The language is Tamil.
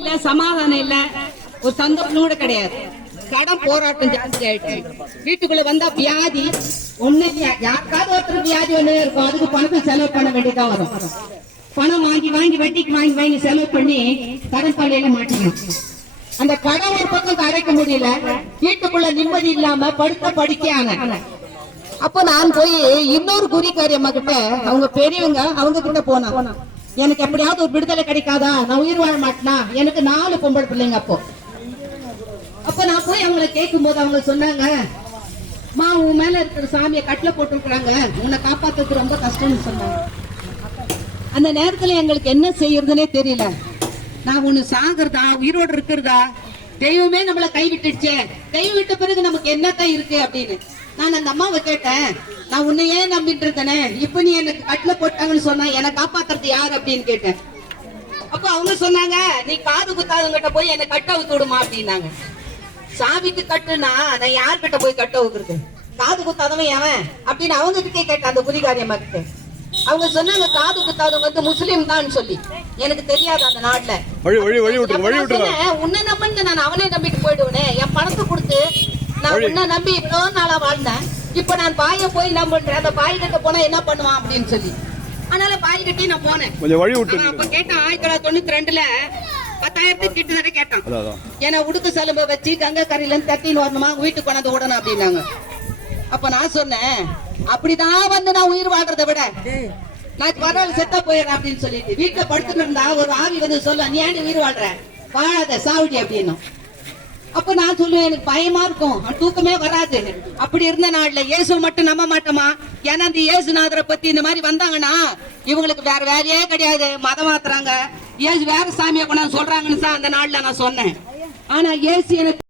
இல்ல சமாதானம் இல்ல, ஒரு சந்தோஷம் கூட கிடையாது. கடன் போராட்டம் ஜாஸ்தி ஆயிடுச்சு. வீட்டுக்குள்ள வந்தா வியாதி ஒண்ணு, யாருக்காவது ஒருத்தர் வியாதி ஒண்ணு இருக்கும், அதுக்கு பணத்தை செலவு பண்ண வேண்டியதான் வரும். பணம் வாங்கி வாங்கி வட்டிக்கு வாங்கி வாங்கி செலவு பண்ணி கடன் பள்ளியில மாட்டிக்கணும். அந்த கடன் ஒரு பக்கம் அடைக்க முடியல, வீட்டுக்குள்ள நிம்மதி இல்லாம படுத்த படிக்கான. அப்ப நான் போய் இன்னொரு குறிக்காரி அம்மா கிட்ட, அவங்க பெரியவங்க, அவங்க கிட்ட போனா, எனக்கு எப்படியாவது ஒரு விடுதலை கிடைக்காதா, நான் உயிர் வாழ மாட்டேனா, எனக்கு 4 பொம்பளை பிள்ளைங்க. அப்ப நான் போய் அவங்களை கேட்கும் போது அவங்க சொன்னாங்க, மா உன் மேல இருக்கிற சாமியை கட்டில போட்டு இருக்கிறாங்க, உன்னை காப்பாத்துறது ரொம்ப கஷ்டம்னு சொன்னாங்க. அந்த நேரத்துல எங்களுக்கு என்ன செய்யறதுன்னே தெரியல. நான் ஒண்ணு சாகுறதா உயிரோடு இருக்கிறதா, தெய்வமே நம்மள கைவிட்டுடுச்சே, தெய்வம் விட்ட பிறகு நமக்கு என்னத்தான் இருக்கு அப்படின்னு நான் அந்த அம்மாவை கேட்டேன். நான் உன்னையே நம்பிட்டு இருந்தேனே, இப்ப நீ எனக்கு கட்டில போட்டாங்கன்னு சொன்னா என்னை காப்பாத்துறது யாரு அப்படின்னு கேட்டேன். அப்ப அவங்க சொன்னாங்க, நீ காது குத்தாதவங்கிட்ட போய் என்னை கட்ட அவுத்து விடுமா அப்படின்னாங்க. சாமிக்கு கட்டுனா நான் யார்கிட்ட போய் கட்ட அவுக்குறது, காது குத்தாதவன் எவன் அப்படின்னு அவங்க கிட்டே கேட்டேன், அந்த புலிகாரி அம்மா கிட்ட. அவங்க சொன்னாங்க, காது குத்தாதவங்க வந்து முஸ்லீம் தான் சொல்லி. எனக்கு தெரியாது அந்த நாட்டுல. உன்னை நம்பன்னு நான் அவனே நம்பிட்டு போயிடுவேனே, என் பணத்தை கொடுத்து நான் உன்னை நம்பி இவ்வளவு நாளா வாழ்ந்தேன், இப்ப நான் பாய போய் நம்புறேன், அந்த பாய் கிட்ட போனா என்ன பண்ணுவான் அப்படின்னு சொல்லி. அதனால பாய் கிட்டே நான் போனேன். அப்ப கேட்டேன், 1992ல 10,000 கிட்ட கேட்டான். ஏன்னா உடுக்கு சலும்பை வச்சு கங்கை கரையில இருந்து தட்டின்னு வரணுமா, வீட்டுக்கு கொண்டாந்து விடணும் அப்படின்னாங்க. அப்ப நான் சொன்னேன், அப்படிதான் வந்து நான் உயிர் வாழ்றதை விட நான் பரவாயில்ல செத்தா போயிடுறேன் அப்படின்னு சொல்லிட்டு வீட்டுல படுத்துட்டு இருந்தா ஒரு ஆவி வந்து சொல்ல, நீ ஏன் உயிர் வாழ்ற, வாழாத சாவடி அப்படின்னு. அப்ப நான் சொல்லுவேன், எனக்கு பயமா இருக்கும், தூக்கமே வராது. அப்படி இருந்த நாள்ல இயேசு மட்டும் நம்ப மாட்டோமா? ஏன்னா இந்த இயேசுநாதரை பத்தி இந்த மாதிரி வந்தாங்கன்னா இவங்களுக்கு வேற வேலையே கிடையாது, மதம் மாத்துறாங்க, இயேசு வேற சாமியை கொண்டாந்து சொல்றாங்கன்னு தான் அந்த நாள்ல நான் சொன்னேன். ஆனா இயேசு எனக்கு